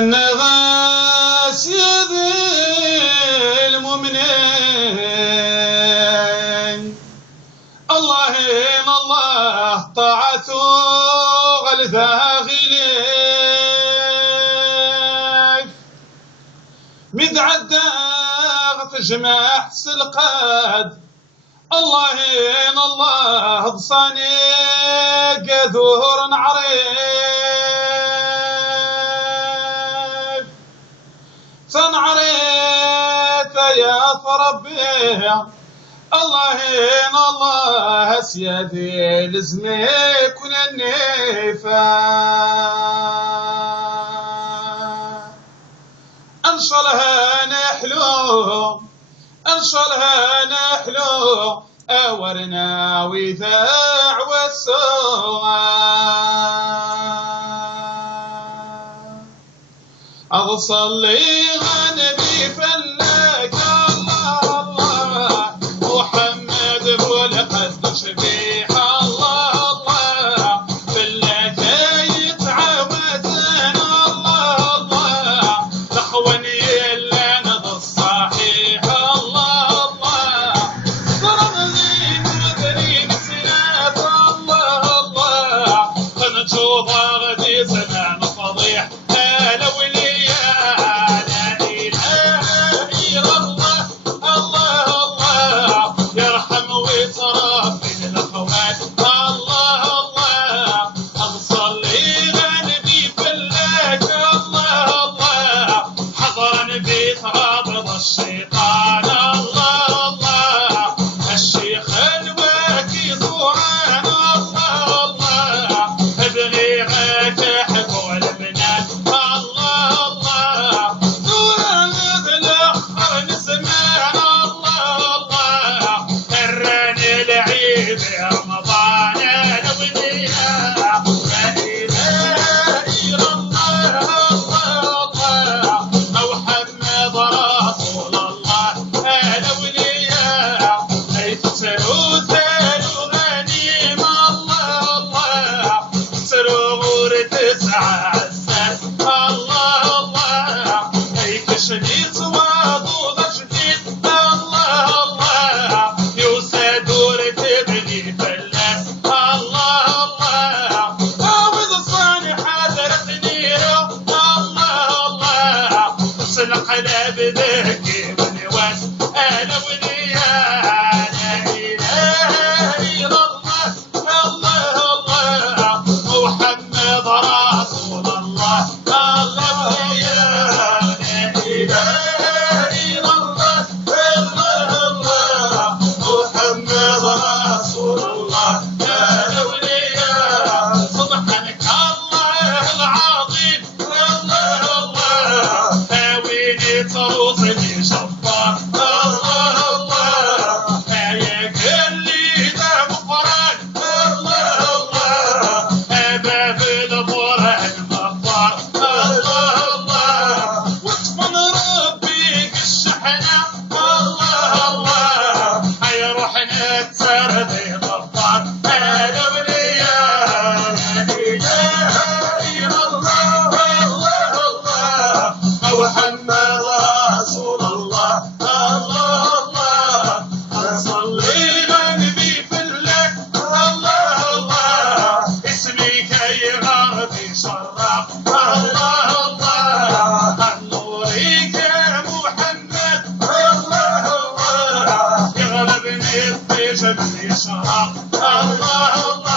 النغاس يذي المؤمنين الله إن الله طاعته غلثاغليك مدعداغ تجمع سلقاد الله إن الله ضصاني قذور عريف فنعريت يا ربي الله إن الله سيدي لزمي كن النيفا انشلها نحلو انشلها نحلو اورنا وذاع والسوء اصلي غنبي فلك الله الله محمد ولقد شبيح الله الله فلك يتعاوزنا الله الله تخوني الا نض الصحيح الله الله ضربني مدرين سنات الله الله خنجو ضاغدي زمان فضيح الشيطان الله الله الشيخ الواكي طوعان الله الله ابني غاتح والبنات الله الله دور الاخر نسمع الله الله الراني العيد يا رمضان انا ونياه لا اله الا الله الله الله محمد رسول الله انا ولياه سروا غنيم الله الله سروا غور تسعة عساس الله الله هيك شديد وضوض شديد الله الله يوسى دور تبني فلاس الله الله عاوز الصالحات رتنيرو الله الله سلق على بذكي ونواس انا ولياه لا اله الا الله الله الله محمد رسول الله الله ولياه لا اله الا الله الله الله محمد رسول الله انا ولياه سبحانك الله العظيم الله الله توصلي شفار الله الله يا قلي ذا مفرد الله الله باب القران مغفر الله الله وطفل ربي الشحنه الله الله حيروح نتسرد غفار انا ولياه لا اله الا الله الله الله محمد رسول الله الله الله صلي غنبي فلك الله الله اسمك يا غربي شرف الله الله نورك يا محمد الله الله يغلبني الطيش بني شرف الله الله